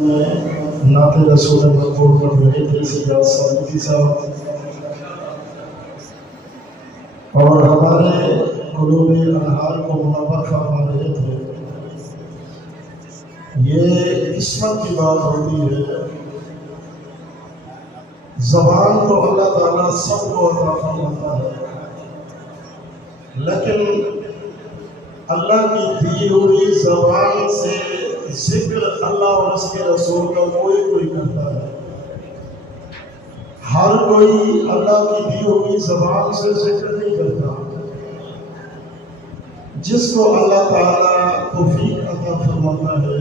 نعت رسول مقبول پڑھ رہے تھے سیاد صادقی صاحب، اور ہمارے قلوب انہار کو منور فرما رہے تھے۔ یہ قسمت کی بات ہوتی ہے، زبان تو اللہ تعالیٰ سب کو عطا فرماتا ہے، لیکن اللہ کی دی ہوئی زبان سے ذکر اللہ اور اس کے رسول کا کوئی کرتا ہے۔ ہر کوئی اللہ کی دی ہوئی زبان سے ذکر نہیں کرتا۔ جس کو اللہ تعالیٰ توفیق عطا فرماتا ہے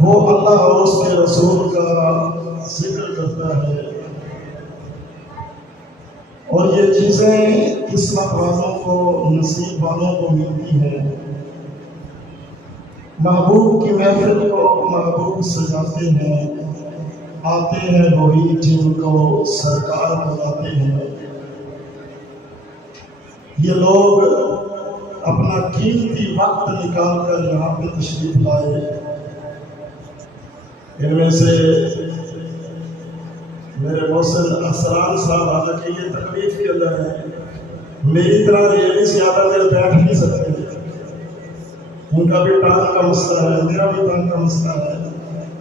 وہ اللہ اور اس کے رسول کا ذکر کرتا ہے، اور یہ چیزیں قسمت والوں کو، نصیب والوں کو ملتی ہیں۔ محبوب کی محفل کو محبوب سجاتے ہیں، آتے ہیں وہی جن کو سرکار بلاتے ہیں۔ یہ لوگ اپنا قیمتی وقت نکال کر یہاں پہ تشریف لائے۔ ان میں سے میرے محسن اسرار صاحب، حالانکہ یہ تکلیف کے اندر ہے، میری طرح یہ بھی زیادہ دیر بیٹھ نہیں سکتے، ان کا بھی ٹانگ کا مسئلہ ہے، میرا بھی ٹانگ کا مسئلہ ہے،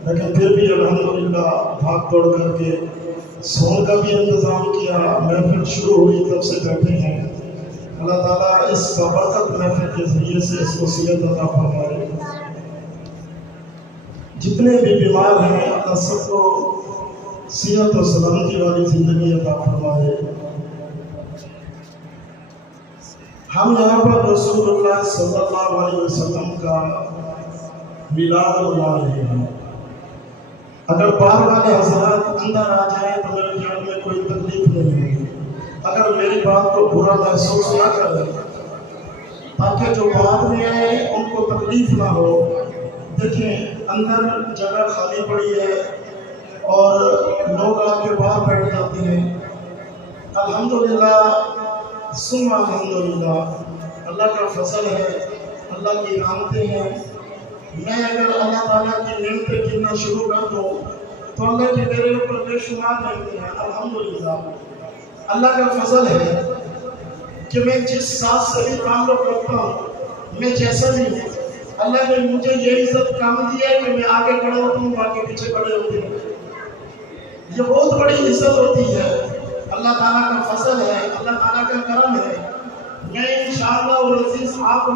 لیکن پھر بھی الحمدللہ بھاگ توڑ کر کے سون کا بھی انتظام کیا۔ محفل شروع ہوئی تب سے بیٹھے ہیں۔ اللہ تعالیٰ اس بابرکت محفل کے ذریعے سے اس کو صحت عطا فرمائے۔ جتنے بھی بیمار ہیں اللہ سب کو صحت و سلامتی والی زندگی عطا فرمائے۔ ہم یہاں پر رسول اللہ صلی اللہ علیہ وسلم کا میلاد منا رہے ہیں۔ اگر باہر والے حضرات اندر آ جائیں تو میرے خیال میں کوئی تکلیف نہیں ہوگی، اگر میری بات کو برا محسوس نہ کریں، تاکہ جو بعد میں آئے ان کو تکلیف نہ ہو۔ دیکھیں اندر جگہ خالی پڑی ہے اور لوگ آ کے باہر بیٹھ جاتے ہیں۔ الحمدللہ ثم الحمدللہ، اللہ کا فضل ہے، اللہ کی نعمتیں ہیں۔ میں اگر اللہ تعالیٰ کی نعمتیں گننا شروع کر دوں تو اللہ کے میرے اوپر بے شمار نعمتیں ہیں۔ الحمدللہ اللہ کا فضل ہے کہ میں جس ساتھ سے بھی تعلق رکھتا ہوں، میں جیسا بھی ہوں، اللہ نے مجھے یہ عزت کام دی ہے کہ میں آگے کھڑا ہوتا ہوں، باقی پیچھے کھڑے ہوتے ہیں۔ یہ بہت بڑی عزت ہوتی ہے، اللہ تعالیٰ کا فضل ہے، اللہ تعالیٰ کا کرم ہے۔ میں انشاءاللہ العزیز آپ